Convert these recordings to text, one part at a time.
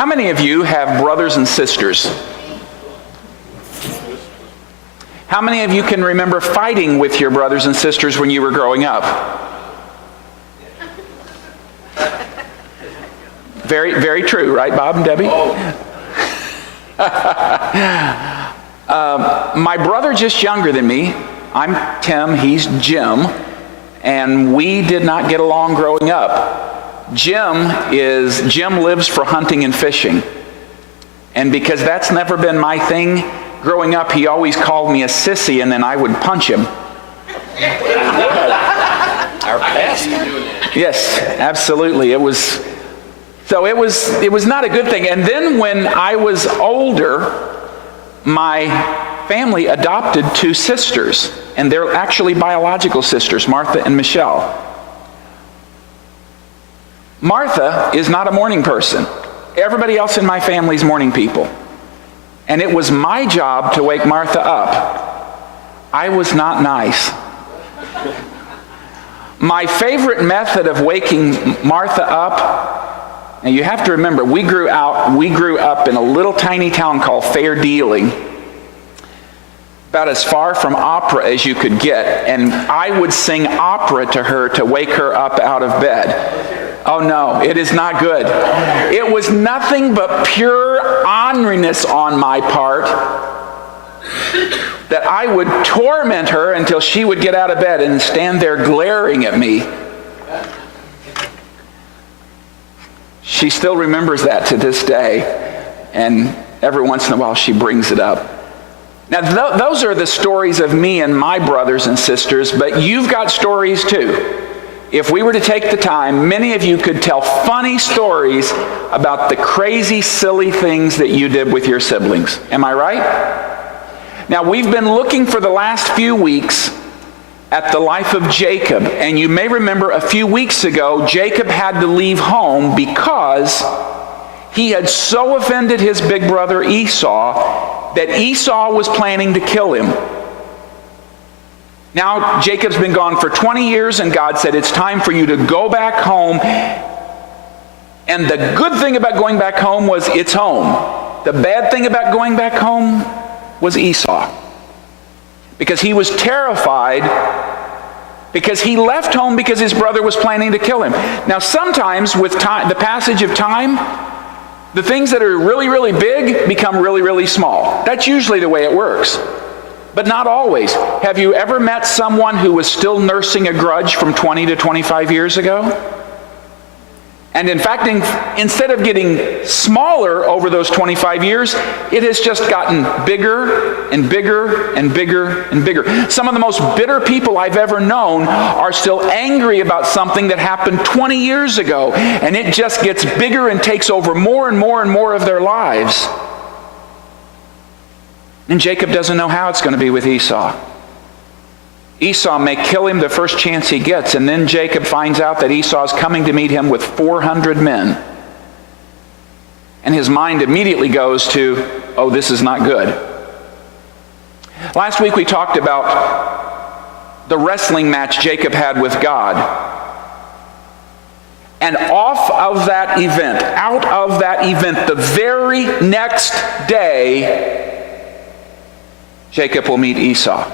How many of you have brothers and sisters? How many of you can remember fighting with your brothers and sisters when you were growing up? Very, very true, right, Bob and Debbie? My brother just younger than me. I'm Tim, he's Jim, and we did not get along growing up. Jim lives for hunting and fishing. And because that's never been my thing, growing up he always called me a sissy, and then I would punch him. Our past. Yes, absolutely. It was not a good thing. And then when I was older, my family adopted two sisters, and they're actually biological sisters, Martha and Michelle. Martha is not a morning person. Everybody else in my family is morning people. And it was my job to wake Martha up. I was not nice. My favorite method of waking Martha up, and you have to remember, we grew up in a little tiny town called Fair Dealing, about as far from opera as you could get, and I would sing opera to her to wake her up out of bed. Oh no, it is not good. It was nothing but pure orneriness on my part that I would torment her until she would get out of bed and stand there glaring at me. She still remembers that to this day, and every once in a while she brings it up. Now, those are the stories of me and my brothers and sisters, but you've got stories too. If we were to take the time, many of you could tell funny stories about the crazy, silly things that you did with your siblings. Am I right? Now, we've been looking for the last few weeks at the life of Jacob, and you may remember a few weeks ago, Jacob had to leave home because he had so offended his big brother Esau that Esau was planning to kill him. Now, Jacob's been gone for 20 years, and God said, it's time for you to go back home. And the good thing about going back home was it's home. The bad thing about going back home was Esau. Because he was terrified, because he left home because his brother was planning to kill him. Now, sometimes with time, the passage of time, the things that are really, really big become really, really small. That's usually the way it works. But not always. Have you ever met someone who was still nursing a grudge from 20 to 25 years ago? And in fact, instead of getting smaller over those 25 years, it has just gotten bigger and bigger and bigger and bigger. Some of the most bitter people I've ever known are still angry about something that happened 20 years ago, and it just gets bigger and takes over more and more and more of their lives. And Jacob doesn't know how it's going to be with Esau. Esau may kill him the first chance he gets, and then Jacob finds out that Esau is coming to meet him with 400 men. And his mind immediately goes to, oh, this is not good. Last week we talked about the wrestling match Jacob had with God. And out of that event, the very next day, Jacob will meet Esau.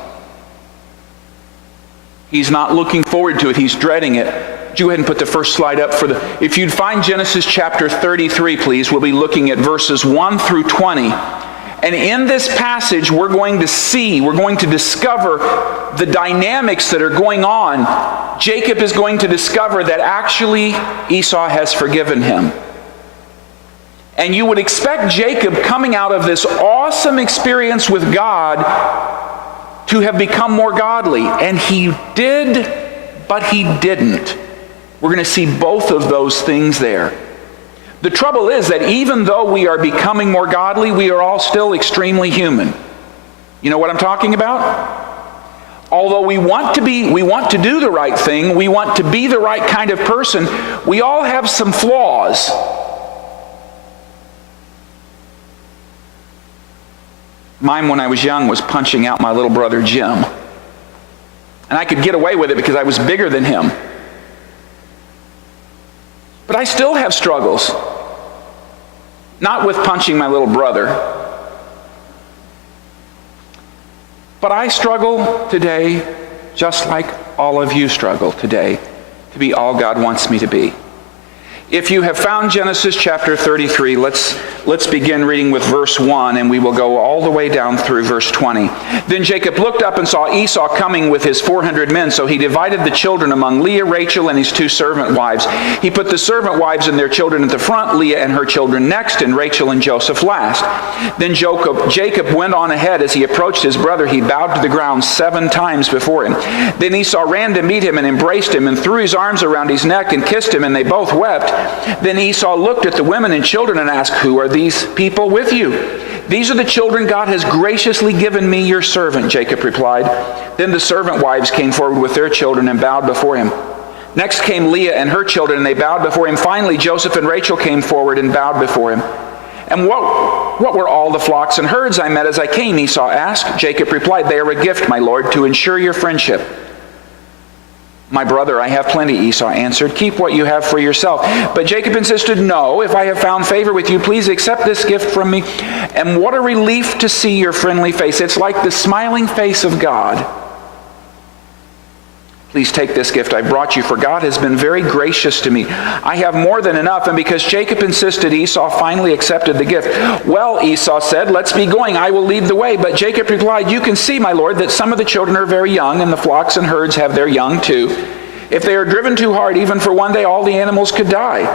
He's not looking forward to it. He's dreading it. Would you go ahead and put the first slide up for if you'd find Genesis chapter 33, please. We'll be looking at verses 1 through 20. And in this passage, we're going to discover the dynamics that are going on. Jacob is going to discover that actually Esau has forgiven him. And you would expect Jacob, coming out of this awesome experience with God, to have become more godly. And he did, but he didn't. We're going to see both of those things there. The trouble is that even though we are becoming more godly, we are all still extremely human. You know what I'm talking about? Although we want to do the right thing, we want to be the right kind of person, we all have some flaws. Mine, when I was young, was punching out my little brother Jim. And I could get away with it because I was bigger than him. But I still have struggles. not with punching my little brother. But I struggle today, just like all of you struggle today, to be all God wants me to be. If you have found Genesis chapter 33, let's begin reading with verse 1, and we will go all the way down through verse 20. Then Jacob looked up and saw Esau coming with his 400 men, so he divided the children among Leah, Rachel, and his 2 servant wives. He put the servant wives and their children at the front, Leah and her children next, and Rachel and Joseph last. Then Jacob went on ahead. As he approached his brother, he bowed to the ground 7 times before him. Then Esau ran to meet him and embraced him and threw his arms around his neck and kissed him, and they both wept. Then Esau looked at the women and children and asked, "Who are these people with you?" "These are the children God has graciously given me, your servant," Jacob replied. Then the servant wives came forward with their children and bowed before him. Next came Leah and her children, and they bowed before him. Finally, Joseph and Rachel came forward and bowed before him. "And what were all the flocks and herds I met as I came?" Esau asked. Jacob replied, "They are a gift, my lord, to ensure your friendship." "My brother, I have plenty," Esau answered. "Keep what you have for yourself." But Jacob insisted, "No, if I have found favor with you, please accept this gift from me. And what a relief to see your friendly face. It's like the smiling face of God. Please take this gift I brought you, for God has been very gracious to me. I have more than enough." And because Jacob insisted, Esau finally accepted the gift. "Well," Esau said, "let's be going. I will lead the way." But Jacob replied, "You can see, my lord, that some of the children are very young, and the flocks and herds have their young too. If they are driven too hard, even for one day, all the animals could die.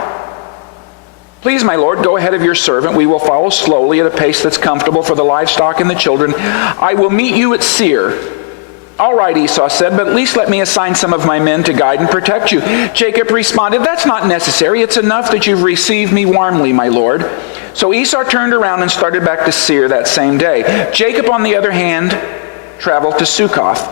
Please, my lord, go ahead of your servant. We will follow slowly at a pace that's comfortable for the livestock and the children. I will meet you at Seir." "All right," Esau said, "but at least let me assign some of my men to guide and protect you." Jacob responded, "That's not necessary. It's enough that you've received me warmly, my lord." So Esau turned around and started back to Seir that same day. Jacob, on the other hand, traveled to Succoth.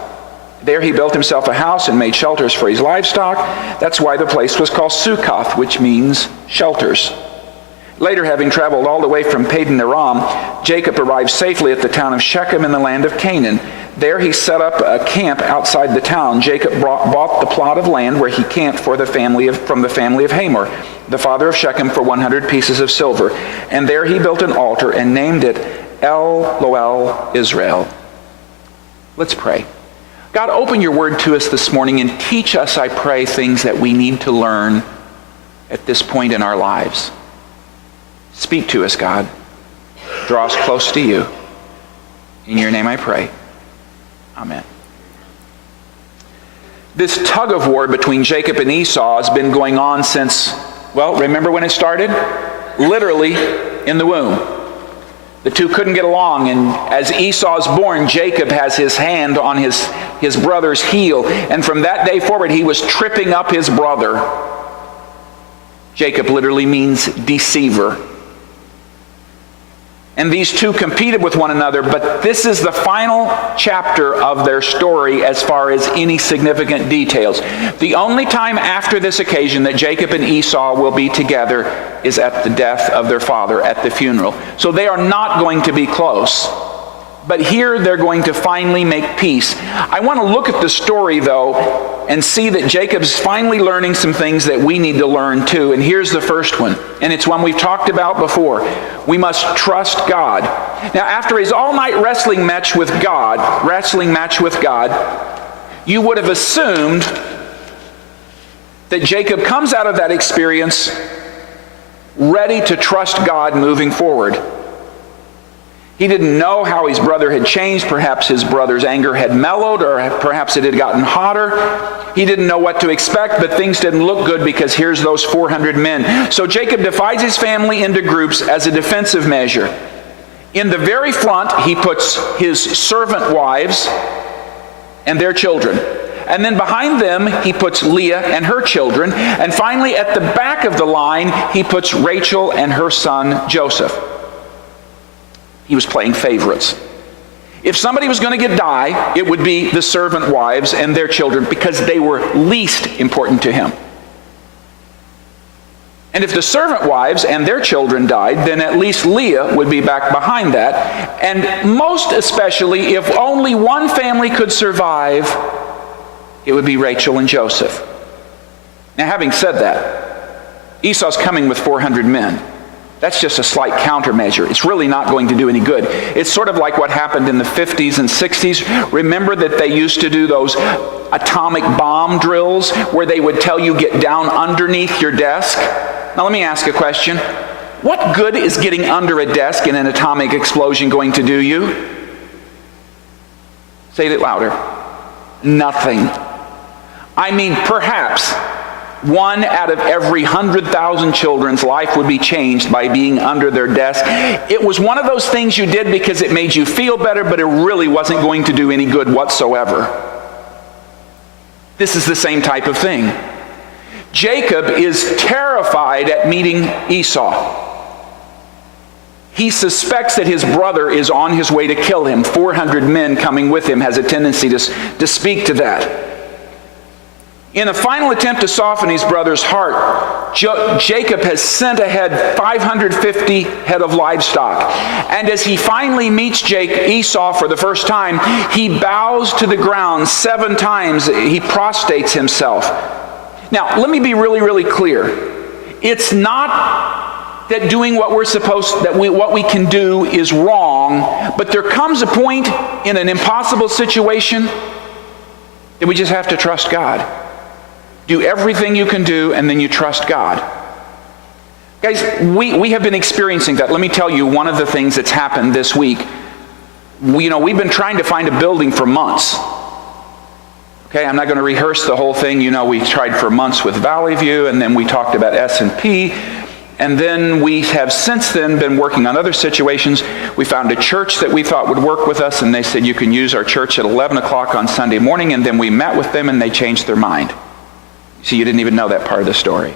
There he built himself a house and made shelters for his livestock. That's why the place was called Succoth, which means shelters. Later, having traveled all the way from Padan Aram, Jacob arrived safely at the town of Shechem in the land of Canaan. There he set up a camp outside the town. Jacob bought the plot of land where he camped from the family of Hamor, the father of Shechem, for 100 pieces of silver. And there he built an altar and named it El Loel Israel. Let's pray. God, open your word to us this morning and teach us, I pray, things that we need to learn at this point in our lives. Speak to us, God. Draw us close to you. In your name I pray. Amen. This tug of war between Jacob and Esau has been going on since, well, remember when it started? Literally in the womb. The two couldn't get along, and as Esau is born, Jacob has his hand on his brother's heel, and from that day forward he was tripping up his brother. Jacob literally means deceiver. And these two competed with one another, but this is the final chapter of their story as far as any significant details. The only time after this occasion that Jacob and Esau will be together is at the death of their father, at the funeral. So they are not going to be close. But here they're going to finally make peace. I want to look at the story, though, and see that Jacob's finally learning some things that we need to learn too. And here's the first one, and it's one we've talked about before. We must trust God. Now, after his all-night wrestling match with God, you would have assumed that Jacob comes out of that experience ready to trust God moving forward. He didn't know how his brother had changed. Perhaps his brother's anger had mellowed, or perhaps it had gotten hotter. He didn't know what to expect, but things didn't look good because here's those 400 men. So Jacob divides his family into groups as a defensive measure. In the very front, he puts his servant wives and their children. And then behind them, he puts Leah and her children. And finally, at the back of the line, he puts Rachel and her son Joseph. He was playing favorites. If somebody was going to die, it would be the servant wives and their children, because they were least important to him. And if the servant wives and their children died, then at least Leah would be back behind that. And most especially, if only one family could survive, it would be Rachel and Joseph. Now, having said that, Esau's coming with 400 men. That's just a slight countermeasure. It's really not going to do any good. It's sort of like what happened in the 50s and 60s. Remember that they used to do those atomic bomb drills where they would tell you get down underneath your desk? Now let me ask a question. What good is getting under a desk in an atomic explosion going to do you? Say it louder. Nothing. I mean, perhaps 1 out of every 100,000 children's life would be changed by being under their desk. It was one of those things you did because it made you feel better, but it really wasn't going to do any good whatsoever. This is the same type of thing. Jacob is terrified at meeting Esau. He suspects that his brother is on his way to kill him. 400 men coming with him has a tendency to speak to that. In a final attempt to soften his brother's heart, Jacob has sent ahead 550 head of livestock. And as he finally meets Esau for the first time, he bows to the ground 7 times. He prostrates himself. Now, let me be really, really clear. It's not that doing what we're supposed, what we can do is wrong, but there comes a point in an impossible situation that we just have to trust God. Do everything you can do, and then you trust God. Guys, we have been experiencing that. Let me tell you one of the things that's happened this week. We've been trying to find a building for months. Okay, I'm not going to rehearse the whole thing. We tried for months with Valley View, and then we talked about S&P, and then we have since then been working on other situations. We found a church that we thought would work with us, and they said you can use our church at 11 o'clock on Sunday morning, and then we met with them, and they changed their mind. See, you didn't even know that part of the story.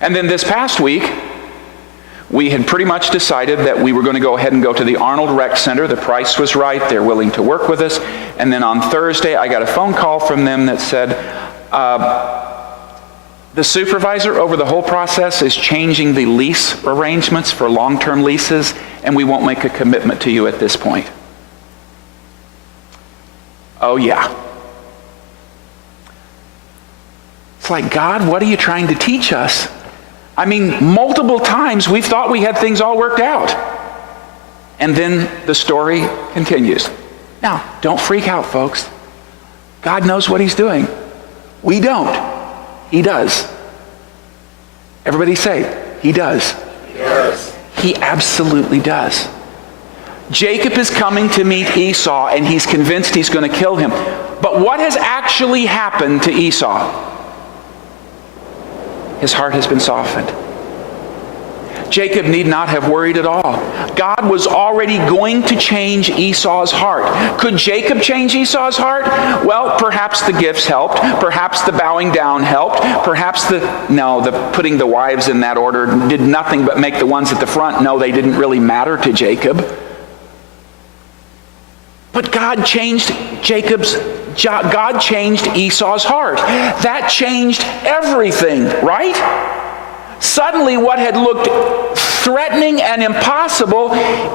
And then this past week, we had pretty much decided that we were going to go ahead and go to the Arnold Rec Center. The price was right. They're willing to work with us. And then on Thursday, I got a phone call from them that said, the supervisor over the whole process is changing the lease arrangements for long-term leases, and we won't make a commitment to you at this point. Oh, yeah. It's like, God, what are you trying to teach us? I mean, multiple times we've thought we had things all worked out. And then the story continues. Now, don't freak out, folks. God knows what he's doing. We don't. He does. Everybody say, he does. He does. He absolutely does. Jacob is coming to meet Esau, and he's convinced he's going to kill him. But what has actually happened to Esau? His heart has been softened. Jacob need not have worried at all. God was already going to change Esau's heart. Could Jacob change Esau's heart? Well, perhaps the gifts helped. Perhaps the bowing down helped. Perhaps the putting the wives in that order did nothing but make the ones at the front know they didn't really matter to Jacob. But God changed Esau's heart. That changed everything, right? Suddenly what had looked threatening and impossible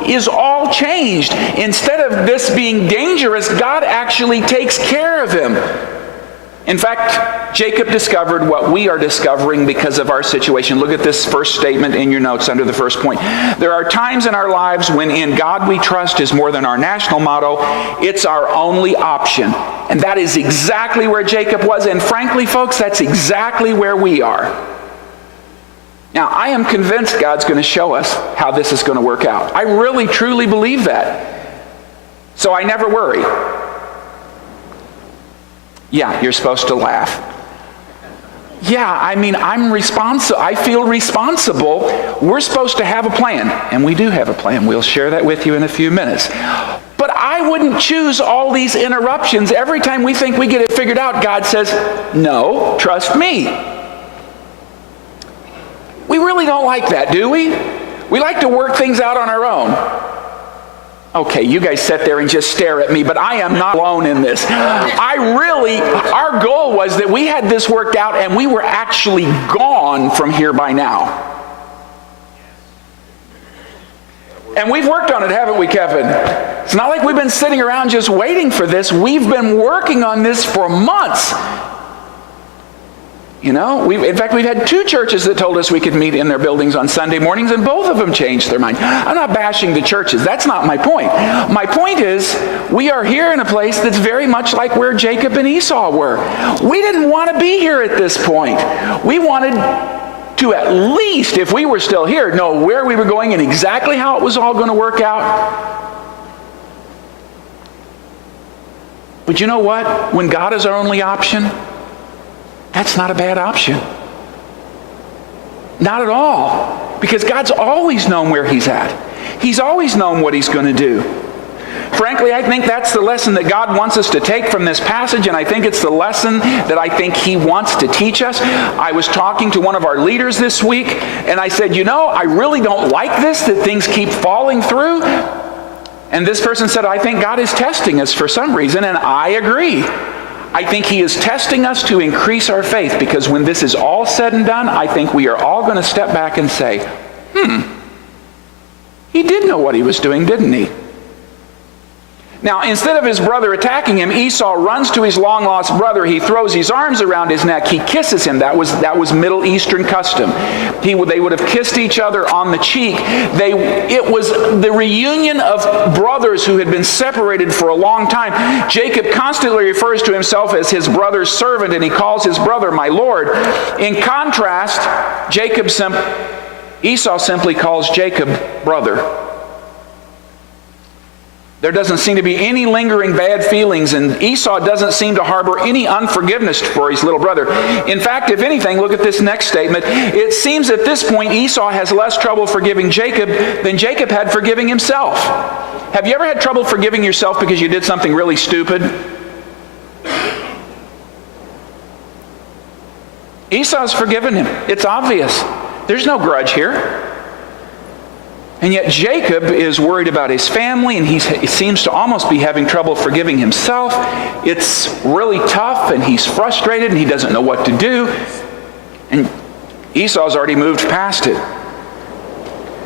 is all changed. Instead of this being dangerous, God actually takes care of him. In fact, Jacob discovered what we are discovering because of our situation. Look at this first statement in your notes under the first point. There are times in our lives when in God we trust is more than our national motto. It's our only option. And that is exactly where Jacob was. And frankly, folks, that's exactly where we are. Now, I am convinced God's going to show us how this is going to work out. I really, truly believe that. So I never worry. Yeah, you're supposed to laugh. Yeah, I mean, I feel responsible. We're supposed to have a plan, and we do have a plan. We'll share that with you in a few minutes. But I wouldn't choose all these interruptions. Every time we think we get it figured out, God says, no, trust me. We really don't like that, do we? We like to work things out on our own. Okay, you guys sit there and just stare at me, but I am not alone in this. Our goal was that we had this worked out and we were actually gone from here by now. And we've worked on it, haven't we, Kevin? It's not like we've been sitting around just waiting for this. We've been working on this for months. In fact, we've had 2 churches that told us we could meet in their buildings on Sunday mornings, and both of them changed their mind. I'm not bashing the churches. That's not my point. My point is, we are here in a place that's very much like where Jacob and Esau were. We didn't want to be here at this point. We wanted to at least, if we were still here, know where we were going and exactly how it was all going to work out. But you know what? When God is our only option, that's not a bad option. Not at all. Because God's always known where He's at. He's always known what He's going to do. Frankly, I think that's the lesson that God wants us to take from this passage, and I think it's the lesson that I think He wants to teach us. I was talking to one of our leaders this week, and I said, I really don't like this, that things keep falling through. And this person said, I think God is testing us for some reason, and I agree. I think He is testing us to increase our faith, because when this is all said and done, I think we are all going to step back and say, He did know what He was doing, didn't He? Now, instead of his brother attacking him, Esau runs to his long-lost brother. He throws his arms around his neck. He kisses him. That was Middle Eastern custom. They would have kissed each other on the cheek. It was the reunion of brothers who had been separated for a long time. Jacob constantly refers to himself as his brother's servant, and he calls his brother my Lord. In contrast, Esau simply calls Jacob brother. There doesn't seem to be any lingering bad feelings, and Esau doesn't seem to harbor any unforgiveness for his little brother. In fact, if anything, look at this next statement. It seems at this point Esau has less trouble forgiving Jacob than Jacob had forgiving himself. Have you ever had trouble forgiving yourself because you did something really stupid? Esau's forgiven him. It's obvious. There's no grudge here. And yet Jacob is worried about his family, and he seems to almost be having trouble forgiving himself. It's really tough, and he's frustrated, and he doesn't know what to do. And Esau's already moved past it.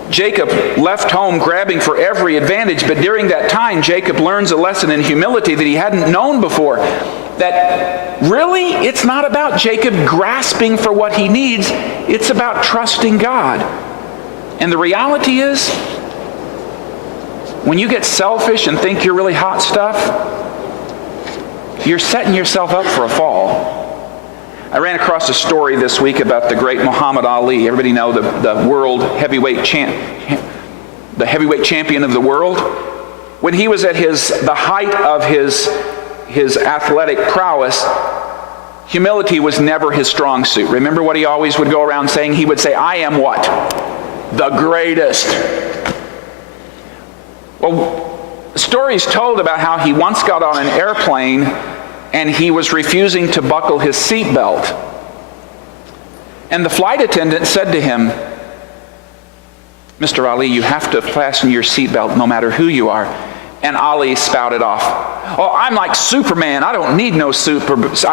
Jacob left home grabbing for every advantage, but during that time, Jacob learns a lesson in humility that he hadn't known before. That really, it's not about Jacob grasping for what he needs. It's about trusting God. And the reality is, when you get selfish and think you're really hot stuff, you're setting yourself up for a fall. I ran across a story this week about the great Muhammad Ali. Everybody know the world heavyweight champion of the world. When he was at the height of his athletic prowess, humility was never his strong suit. Remember what he always would go around saying? He would say, I am what? The greatest. Well, stories told about how he once got on an airplane and he was refusing to buckle his seatbelt. And the flight attendant said to him, Mr. Ali, you have to fasten your seatbelt no matter who you are. And Ali spouted off, oh, I'm like Superman. I don't need no seatbelt.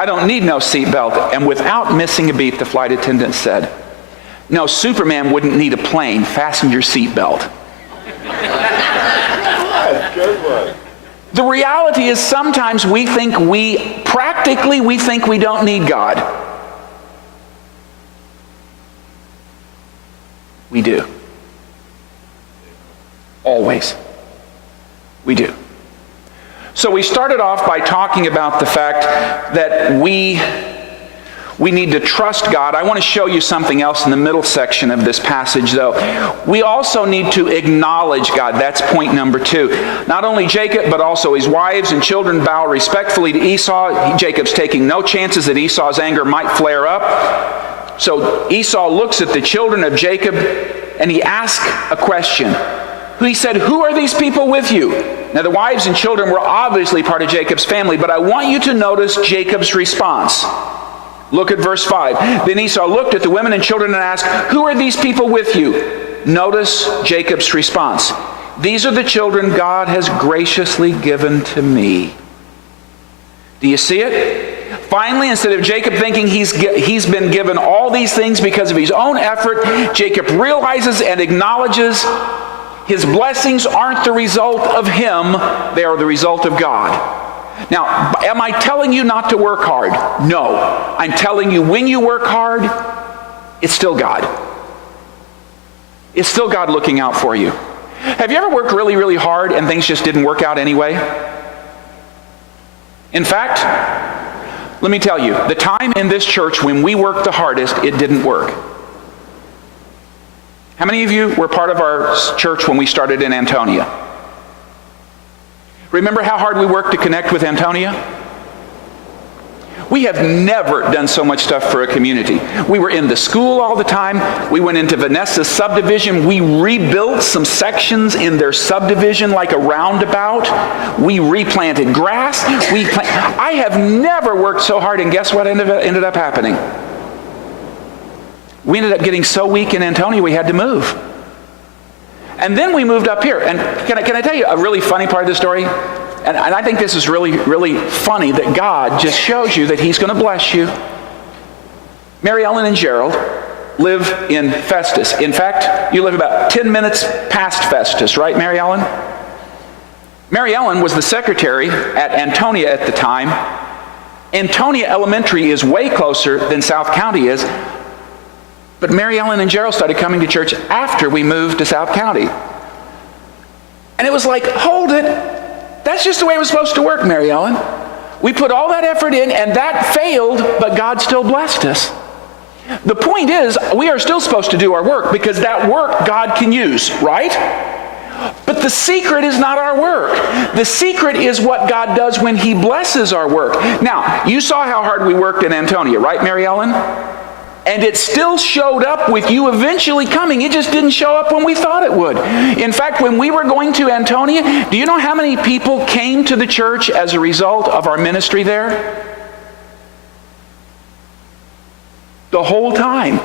And without missing a beat, the flight attendant said, no, Superman wouldn't need a plane. Fasten your seatbelt. That's a good one. The reality is sometimes we think we don't need God. We do. Always. We do. So we started off by talking about the fact that we need to trust God. I want to show you something else in the middle section of this passage, though. We also need to acknowledge God. That's point number 2. Not only Jacob, but also his wives and children bow respectfully to Esau. Jacob's taking no chances that Esau's anger might flare up. So Esau looks at the children of Jacob, and he asks a question. He said, who are these people with you? Now, the wives and children were obviously part of Jacob's family, but I want you to notice Jacob's response. Look at verse 5. Then Esau looked at the women and children and asked, who are these people with you? Notice Jacob's response. These are the children God has graciously given to me. Do you see it? Finally, instead of Jacob thinking he's been given all these things because of his own effort, Jacob realizes and acknowledges his blessings aren't the result of him, they are the result of God. Now, am I telling you not to work hard? No. I'm telling you when you work hard, it's still God. It's still God looking out for you. Have you ever worked really, really hard and things just didn't work out anyway? In fact, let me tell you, the time in this church when we worked the hardest, it didn't work. How many of you were part of our church when we started in Antonia? Remember how hard we worked to connect with Antonia? We have never done so much stuff for a community. We were in the school all the time. We went into Vanessa's subdivision. We rebuilt some sections in their subdivision like a roundabout. We replanted grass. I have never worked so hard, and guess what ended up happening? We ended up getting so weak in Antonia we had to move. And then we moved up here. And can I tell you a really funny part of the story? And I think this is really, really funny that God just shows you that He's going to bless you. Mary Ellen and Gerald live in Festus. In fact, you live about 10 minutes past Festus, right, Mary Ellen? Mary Ellen was the secretary at Antonia at the time. Antonia Elementary is way closer than South County is. But Mary Ellen and Gerald started coming to church after we moved to South County. And it was like, hold it. That's just the way it was supposed to work, Mary Ellen. We put all that effort in, and that failed, but God still blessed us. The point is, we are still supposed to do our work, because that work God can use, right? But the secret is not our work. The secret is what God does when He blesses our work. Now, you saw how hard we worked in Antonia, right, Mary Ellen? And it still showed up with you eventually coming. It just didn't show up when we thought it would. In fact, when we were going to Antonia, do you know how many people came to the church as a result of our ministry there? The whole time.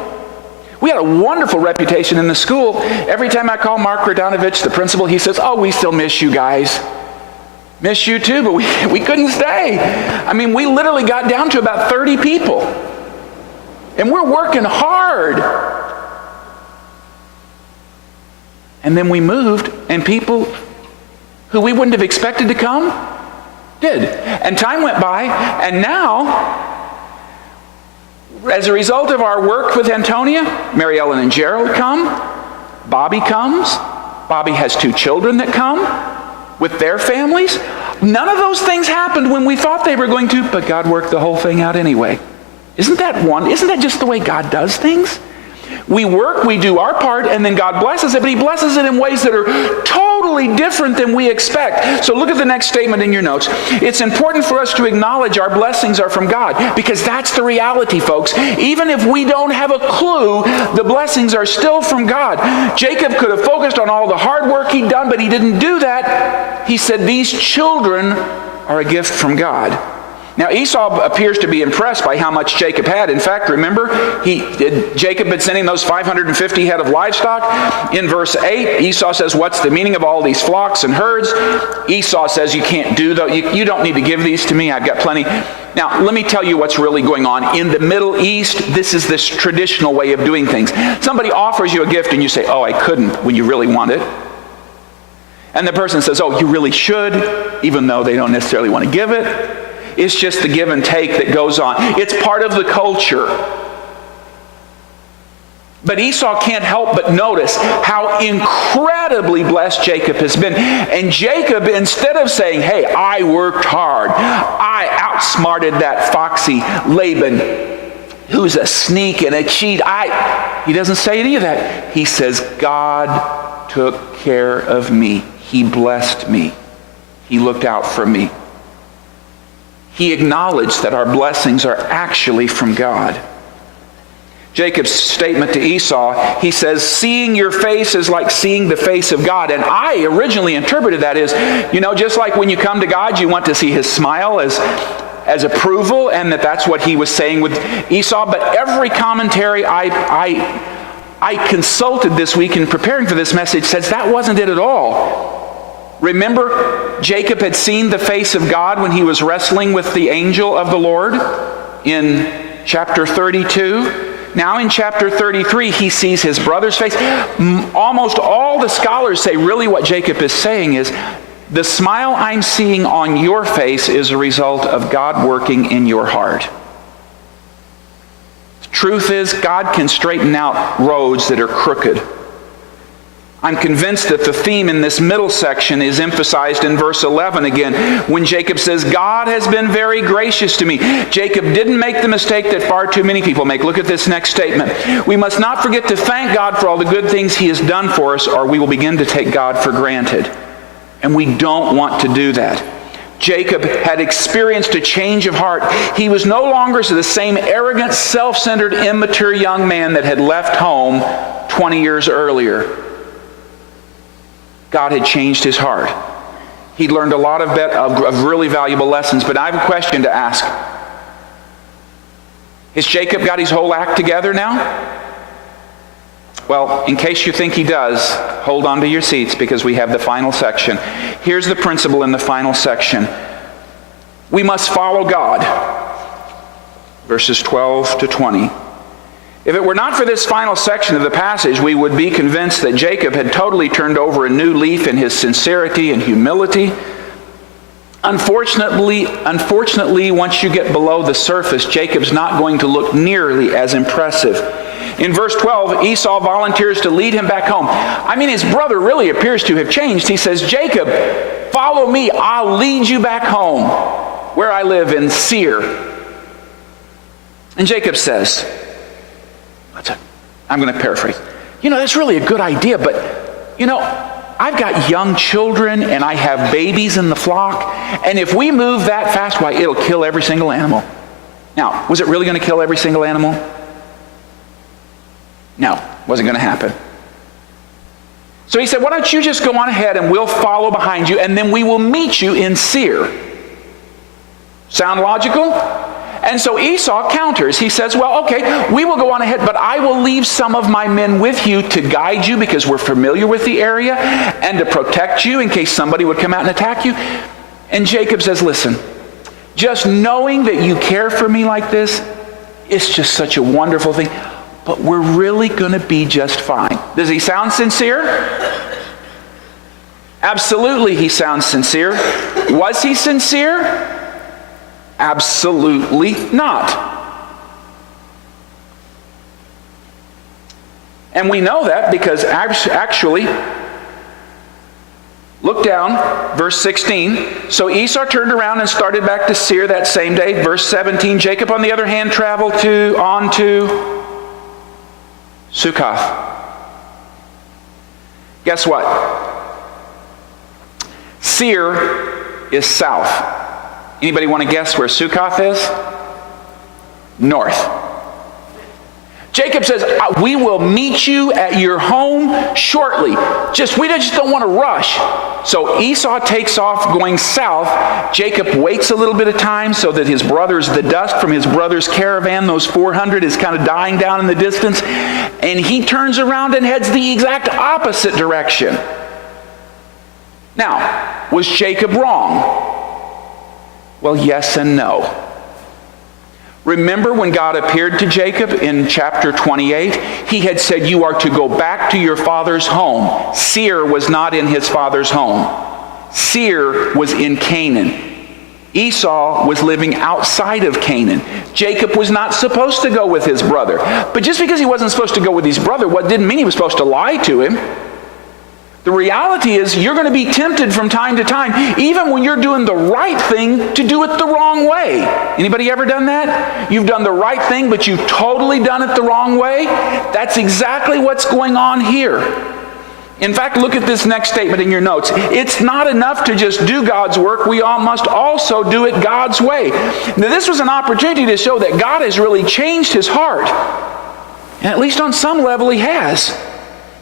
We had a wonderful reputation in the school. Every time I call Mark Radonovich, the principal, he says, "Oh, we still miss you guys. Miss you too," but we couldn't stay. I mean, we literally got down to about 30 people. And we're working hard. And then we moved, and people who we wouldn't have expected to come did. And time went by, and now, as a result of our work with Antonia, Mary Ellen and Gerald come. Bobby comes. Bobby has 2 children that come with their families. None of those things happened when we thought they were going to, but God worked the whole thing out anyway. Isn't that just the way God does things? We work, we do our part, and then God blesses it, but He blesses it in ways that are totally different than we expect. So look at the next statement in your notes. It's important for us to acknowledge our blessings are from God, because that's the reality, folks. Even if we don't have a clue, the blessings are still from God. Jacob could have focused on all the hard work he'd done, but he didn't do that. He said, "These children are a gift from God." Now, Esau appears to be impressed by how much Jacob had. In fact, remember, Jacob had sent him those 550 head of livestock. In verse 8, Esau says, "What's the meaning of all these flocks and herds?" Esau says, "You can't do that. You don't need to give these to me. I've got plenty." Now, let me tell you what's really going on. In the Middle East, this is this traditional way of doing things. Somebody offers you a gift and you say, "Oh, I couldn't," when you really want it. And the person says, "Oh, you really should," even though they don't necessarily want to give it. It's just the give and take that goes on. It's part of the culture. But Esau can't help but notice how incredibly blessed Jacob has been. And Jacob, instead of saying, "Hey, I worked hard. I outsmarted that foxy Laban, who's a sneak and a cheat," he doesn't say any of that. He says, "God took care of me. He blessed me. He looked out for me." He acknowledged that our blessings are actually from God. Jacob's statement to Esau, he says, "Seeing your face is like seeing the face of God." And I originally interpreted that as, just like when you come to God, you want to see His smile as approval, and that's what he was saying with Esau. But every commentary I consulted this week in preparing for this message says that wasn't it at all. Remember, Jacob had seen the face of God when he was wrestling with the angel of the Lord in chapter 32. Now in chapter 33, he sees his brother's face. Almost all the scholars say really what Jacob is saying is The smile I'm seeing on your face is a result of God working in your heart. The truth is, God can straighten out roads that are crooked. I'm convinced that the theme in this middle section is emphasized in verse 11 again, when Jacob says, God has been very gracious to me. Jacob didn't make the mistake that far too many people make. Look at this next statement. We must not forget to thank God for all the good things He has done for us, or we will begin to take God for granted. And we don't want to do that. Jacob had experienced a change of heart. He was no longer the same arrogant, self-centered, immature young man that had left home 20 years earlier. God had changed his heart. He'd learned a lot of really valuable lessons. But I have a question to ask. Has Jacob got his whole act together now? Well, in case you think he does, hold on to your seats because we have the final section. Here's the principle in the final section. We must follow God. Verses 12 to 20. If it were not for this final section of the passage, we would be convinced that Jacob had totally turned over a new leaf in his sincerity and humility. Unfortunately, once you get below the surface, Jacob's not going to look nearly as impressive. In verse 12, Esau volunteers to lead him back home. I mean, his brother really appears to have changed. He says, Jacob, follow me. I'll lead you back home where I live in Seir. And Jacob says, I'm going to paraphrase. That's really a good idea, but, I've got young children and I have babies in the flock, and if we move that fast, why, it'll kill every single animal. Now, was it really going to kill every single animal? No, wasn't going to happen. So he said, why don't you just go on ahead and we'll follow behind you, and then we will meet you in Seir. Sound logical? And so Esau counters. He says, well, okay, we will go on ahead, but I will leave some of my men with you to guide you because we're familiar with the area and to protect you in case somebody would come out and attack you. And Jacob says, listen, just knowing that you care for me like this, it's just such a wonderful thing, but we're really going to be just fine. Does he sound sincere? Absolutely, he sounds sincere. Was he sincere? Absolutely not. And we know that because actually, look down, verse 16. So Esau turned around and started back to Seir that same day. Verse 17, Jacob, on the other hand, traveled on to Sukkoth. Guess what? Seir is south. Anybody want to guess where Sukkoth is? North. Jacob says, we will meet you at your home shortly. We just don't want to rush. So Esau takes off going south. Jacob waits a little bit of time so that the dust from his brother's caravan, those 400, is kind of dying down in the distance. And he turns around and heads the exact opposite direction. Now, was Jacob wrong? Well, yes and no. Remember when God appeared to Jacob in chapter 28? He had said, you are to go back to your father's home. Seir was not in his father's home. Seir was in Canaan. Esau was living outside of Canaan. Jacob was not supposed to go with his brother. But just because he wasn't supposed to go with his brother, didn't mean he was supposed to lie to him. The reality is you're going to be tempted from time to time, even when you're doing the right thing, to do it the wrong way. Anybody ever done that? You've done the right thing, but you've totally done it the wrong way? That's exactly what's going on here. In fact, look at this next statement in your notes. It's not enough to just do God's work. We all must also do it God's way. Now, this was an opportunity to show that God has really changed his heart. And at least on some level he has.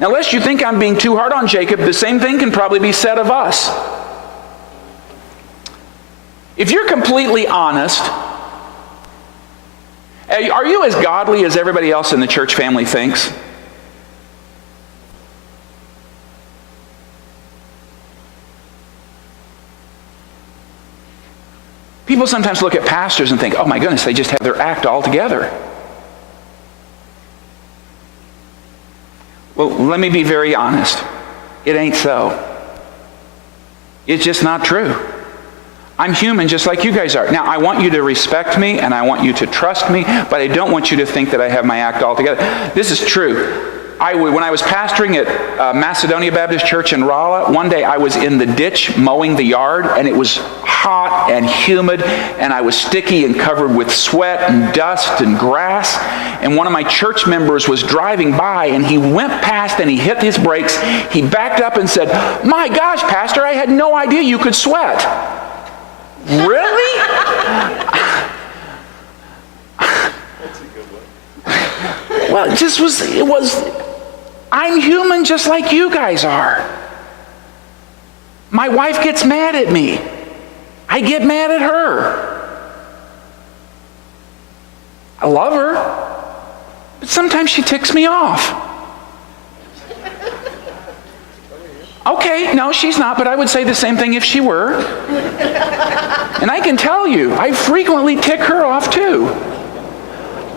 Now, lest you think I'm being too hard on Jacob, the same thing can probably be said of us. If you're completely honest, are you as godly as everybody else in the church family thinks? People sometimes look at pastors and think, oh my goodness, they just have their act all together. Well, let me be very honest. It ain't so. It's just not true. I'm human just like you guys are. Now, I want you to respect me and I want you to trust me, but I don't want you to think that I have my act all together. This is true. When I was pastoring at Macedonia Baptist Church in Rolla, one day I was in the ditch mowing the yard, and it was hot and humid, and I was sticky and covered with sweat and dust and grass. And one of my church members was driving by, and he went past and he hit his brakes. He backed up and said, "My gosh, Pastor, I had no idea you could sweat." Really? That's a good one. Well, it was, I'm human just like you guys are. My wife gets mad at me. I get mad at her. I love her, but sometimes she ticks me off. Okay, no, she's not, but I would say the same thing if she were. And I can tell you, I frequently tick her off too.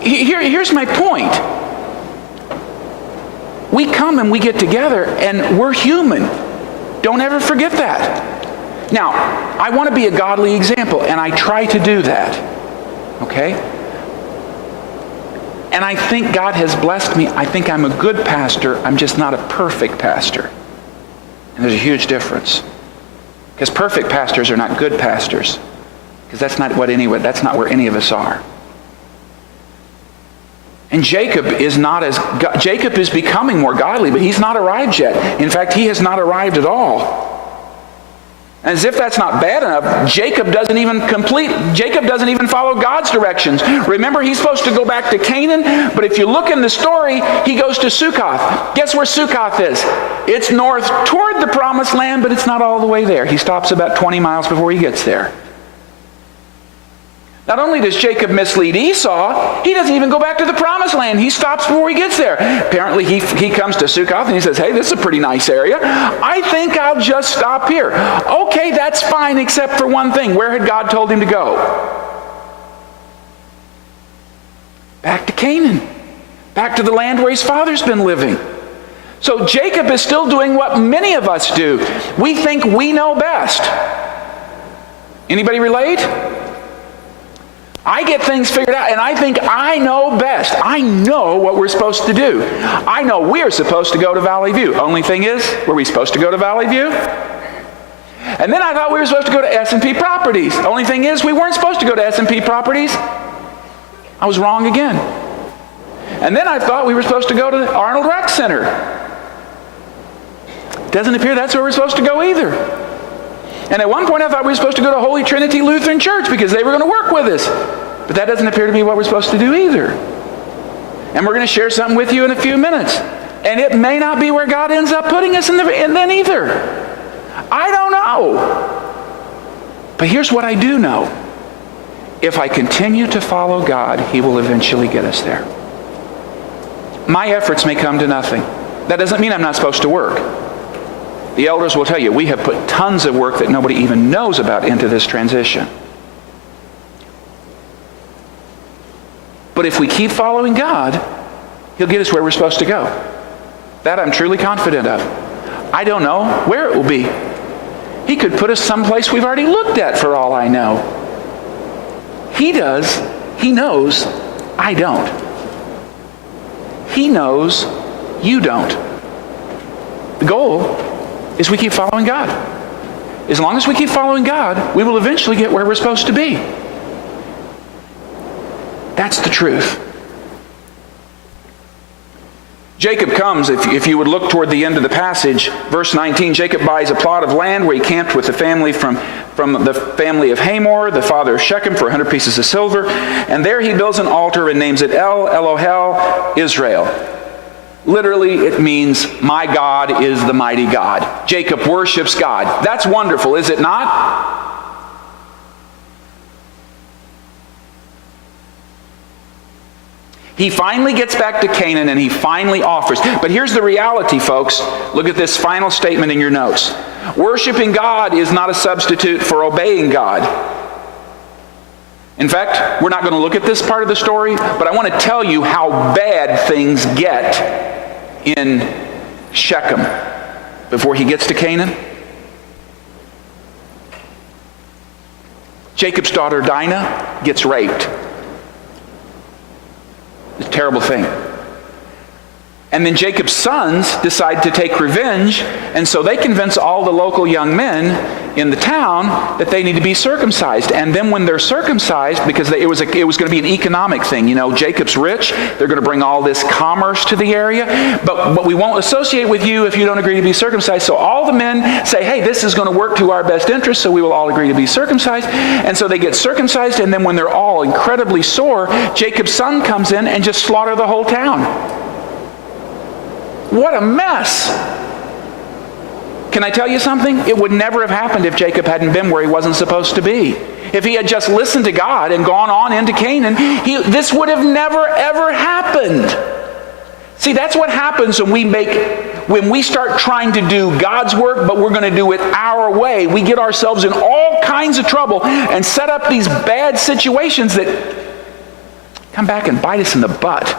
Here's my point. We come and we get together and we're human. Don't ever forget that. Now, I want to be a godly example, and I try to do that. Okay? And I think God has blessed me. I think I'm a good pastor. I'm just not a perfect pastor. And there's a huge difference. Because perfect pastors are not good pastors. Because that's not where any of us are. And Jacob is becoming more godly, but he's not arrived yet. In fact, he has not arrived at all. As if that's not bad enough, Jacob doesn't even follow God's directions. Remember, he's supposed to go back to Canaan, but if you look in the story, he goes to Sukkoth. Guess where Sukkoth is? It's north toward the promised land, but it's not all the way there. He stops about 20 miles before he gets there. Not only does Jacob mislead Esau, he doesn't even go back to the promised land. He stops before he gets there. Apparently he comes to Sukkoth and he says, "Hey, this is a pretty nice area. I think I'll just stop here." Okay, that's fine, except for one thing. Where had God told him to go? Back to Canaan. Back to the land where his father's been living. So Jacob is still doing what many of us do. We think we know best. Anybody relate? I get things figured out, and I think I know best. I know what we're supposed to do. I know we're supposed to go to Valley View. Only thing is, were we supposed to go to Valley View? And then I thought we were supposed to go to S&P Properties. Only thing is, we weren't supposed to go to S&P Properties. I was wrong again. And then I thought we were supposed to go to the Arnold Rec Center. Doesn't appear that's where we're supposed to go either. And at one point I thought we were supposed to go to Holy Trinity Lutheran Church because they were going to work with us. But that doesn't appear to be what we're supposed to do either. And we're going to share something with you in a few minutes. And it may not be where God ends up putting us in then either. I don't know. But here's what I do know. If I continue to follow God, He will eventually get us there. My efforts may come to nothing. That doesn't mean I'm not supposed to work. The elders will tell you, we have put tons of work that nobody even knows about into this transition. But if we keep following God, He'll get us where we're supposed to go. That I'm truly confident of. I don't know where it will be. He could put us someplace we've already looked at for all I know. He does. He knows. I don't. He knows. You don't. The goal is we keep following God. As long as we keep following God, we will eventually get where we're supposed to be. That's the truth. Jacob comes, if you would look toward the end of the passage, verse 19, Jacob buys a plot of land where he camped with the family from the family of Hamor, the father of Shechem, for 100 pieces of silver. And there he builds an altar and names it El Elohel Israel. Literally, it means, my God is the mighty God. Jacob worships God. That's wonderful, is it not? He finally gets back to Canaan and he finally offers. But here's the reality, folks. Look at this final statement in your notes. Worshiping God is not a substitute for obeying God. In fact, we're not going to look at this part of the story, but I want to tell you how bad things get in Shechem before he gets to Canaan. Jacob's daughter Dinah gets raped. It's a terrible thing. And then Jacob's sons decide to take revenge, and so they convince all the local young men in the town that they need to be circumcised. And then when they're circumcised, because it was going to be an economic thing, you know, Jacob's rich, they're going to bring all this commerce to the area, but we won't associate with you if you don't agree to be circumcised. So all the men say, hey, this is going to work to our best interest, so we will all agree to be circumcised. And so they get circumcised, and then when they're all incredibly sore, Jacob's son comes in and just slaughter the whole town. What a mess. Can I tell you something? It would never have happened if Jacob hadn't been where he wasn't supposed to be. If he had just listened to God and gone on into Canaan, this would have never, ever happened. See, that's what happens when we start trying to do God's work, but we're going to do it our way. We get ourselves in all kinds of trouble and set up these bad situations that come back and bite us in the butt.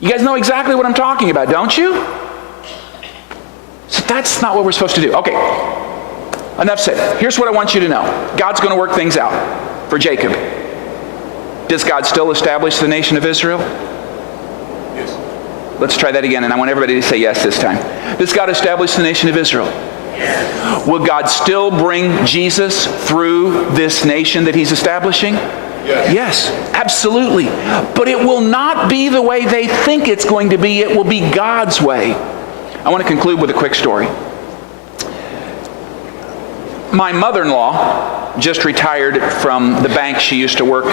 You guys know exactly what I'm talking about, don't you? So that's not what we're supposed to do. Okay, enough said. Here's what I want you to know. God's going to work things out for Jacob. Does God still establish the nation of Israel? Yes. Let's try that again, and I want everybody to say yes this time. Does God establish the nation of Israel? Yes. Will God still bring Jesus through this nation that he's establishing? Yes, absolutely. But it will not be the way they think it's going to be. It will be God's way. I want to conclude with a quick story. My mother-in-law just retired from the bank she used to work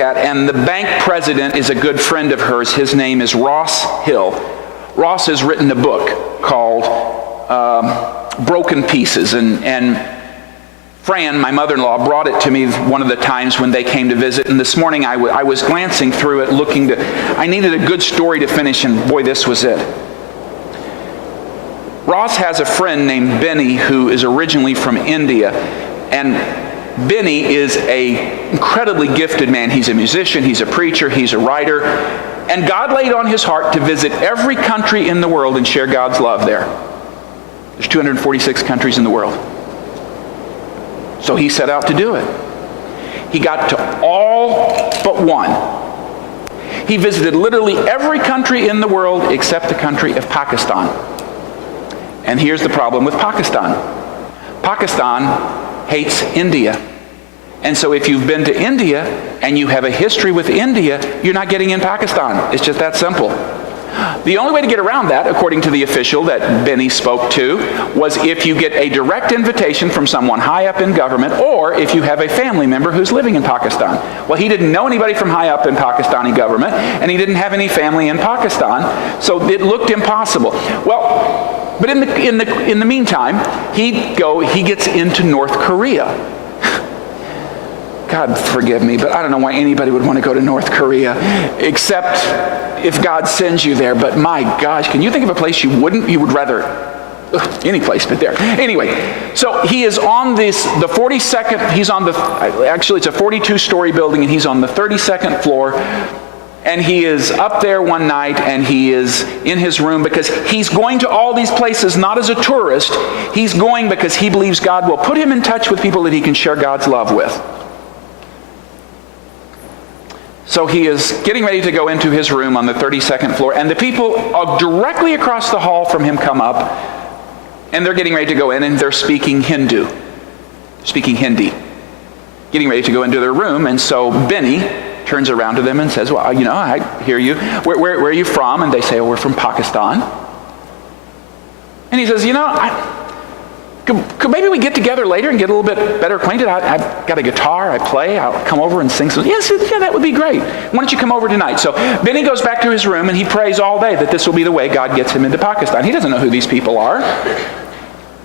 at, and the bank president is a good friend of hers. His name is Ross Hill. Ross has written a book called Broken Pieces, and Fran, my mother-in-law, brought it to me one of the times when they came to visit, and this morning I was glancing through it I needed a good story to finish, and boy, this was it. Ross has a friend named Benny who is originally from India, and Benny is an incredibly gifted man. He's a musician, he's a preacher, he's a writer, and God laid on his heart to visit every country in the world and share God's love there. There's 246 countries in the world. So he set out to do it. He got to all but one. He visited literally every country in the world except the country of Pakistan. And here's the problem with Pakistan. Pakistan hates India. And so if you've been to India and you have a history with India, you're not getting in Pakistan. It's just that simple. The only way to get around that, according to the official that Benny spoke to, was if you get a direct invitation from someone high up in government, or if you have a family member who's living in Pakistan. Well, he didn't know anybody from high up in Pakistani government, and he didn't have any family in Pakistan, so it looked impossible. Well, but in the meantime, he gets into North Korea. God forgive me, but I don't know why anybody would want to go to North Korea, except if God sends you there. But my gosh, can you think of a place you would rather, any place but there. Anyway, so he is on the 42nd, actually it's a 42-story building, and he's on the 32nd floor, and he is up there one night, and he is in his room because he's going to all these places not as a tourist. He's going because he believes God will put him in touch with people that he can share God's love with. So he is getting ready to go into his room on the 32nd floor, and the people directly across the hall from him come up, and they're getting ready to go in, and they're speaking Hindi, getting ready to go into their room. And so Benny turns around to them and says, well, I hear you. Where are you from? And they say, oh, we're from Pakistan. And he says, could maybe we get together later and get a little bit better acquainted? I've got a guitar, I play, I'll come over and sing some. Yeah, that would be great. Why don't you come over tonight? So Benny goes back to his room, and he prays all day that this will be the way God gets him into Pakistan. He doesn't know who these people are.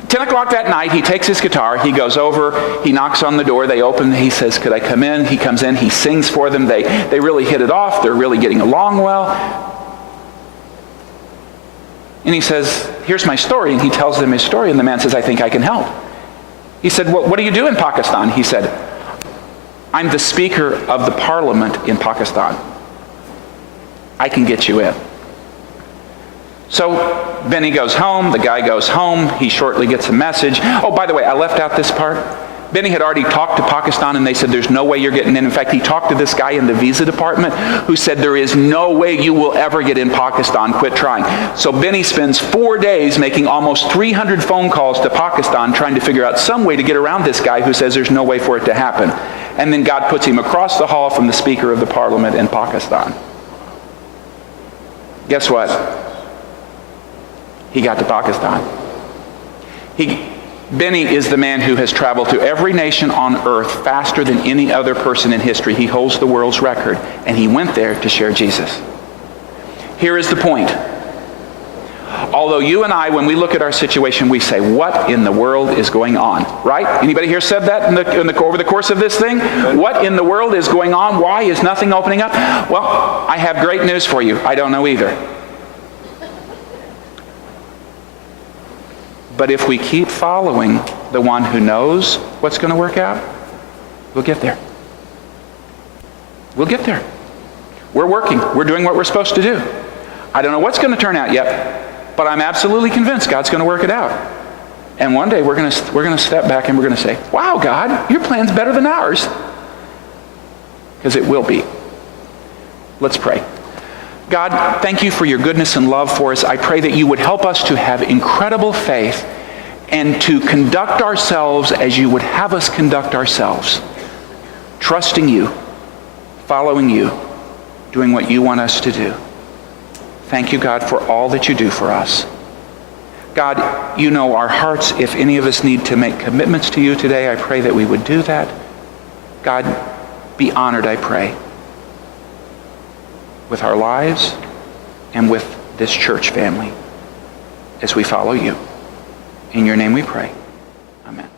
10 o'clock that night, he takes his guitar, he goes over, he knocks on the door, they open, he says, could I come in? He comes in, he sings for them, they really hit it off, they're really getting along well. And he says, here's my story, and he tells them his story, and the man says, I think I can help. He said, well, what do you do in Pakistan? He said, I'm the Speaker of the Parliament in Pakistan. I can get you in. So Benny goes home, the guy goes home, he shortly gets a message. Oh, by the way, I left out this part. Benny had already talked to Pakistan, and they said, there's no way you're getting in. In fact, he talked to this guy in the visa department who said, there is no way you will ever get in Pakistan. Quit trying. So Benny spends 4 days making almost 300 phone calls to Pakistan trying to figure out some way to get around this guy who says there's no way for it to happen. And then God puts him across the hall from the Speaker of the Parliament in Pakistan. Guess what? He got to Pakistan. Benny is the man who has traveled to every nation on earth faster than any other person in history. He holds the world's record, and he went there to share Jesus. Here is the point. Although you and I, when we look at our situation, we say, what in the world is going on? Right? Anybody here said that over the course of this thing? What in the world is going on? Why is nothing opening up? Well, I have great news for you. I don't know either. But if we keep following the one who knows what's going to work out, we'll get there. We'll get there. We're working. We're doing what we're supposed to do. I don't know what's going to turn out yet, but I'm absolutely convinced God's going to work it out. And one day we're going to step back and we're going to say, wow, God, your plan's better than ours. Because it will be. Let's pray. God, thank you for your goodness and love for us. I pray that you would help us to have incredible faith and to conduct ourselves as you would have us conduct ourselves. Trusting you, following you, doing what you want us to do. Thank you, God, for all that you do for us. God, you know our hearts. If any of us need to make commitments to you today, I pray that we would do that. God, be honored, I pray, with our lives and with this church family as we follow you. In your name we pray. Amen.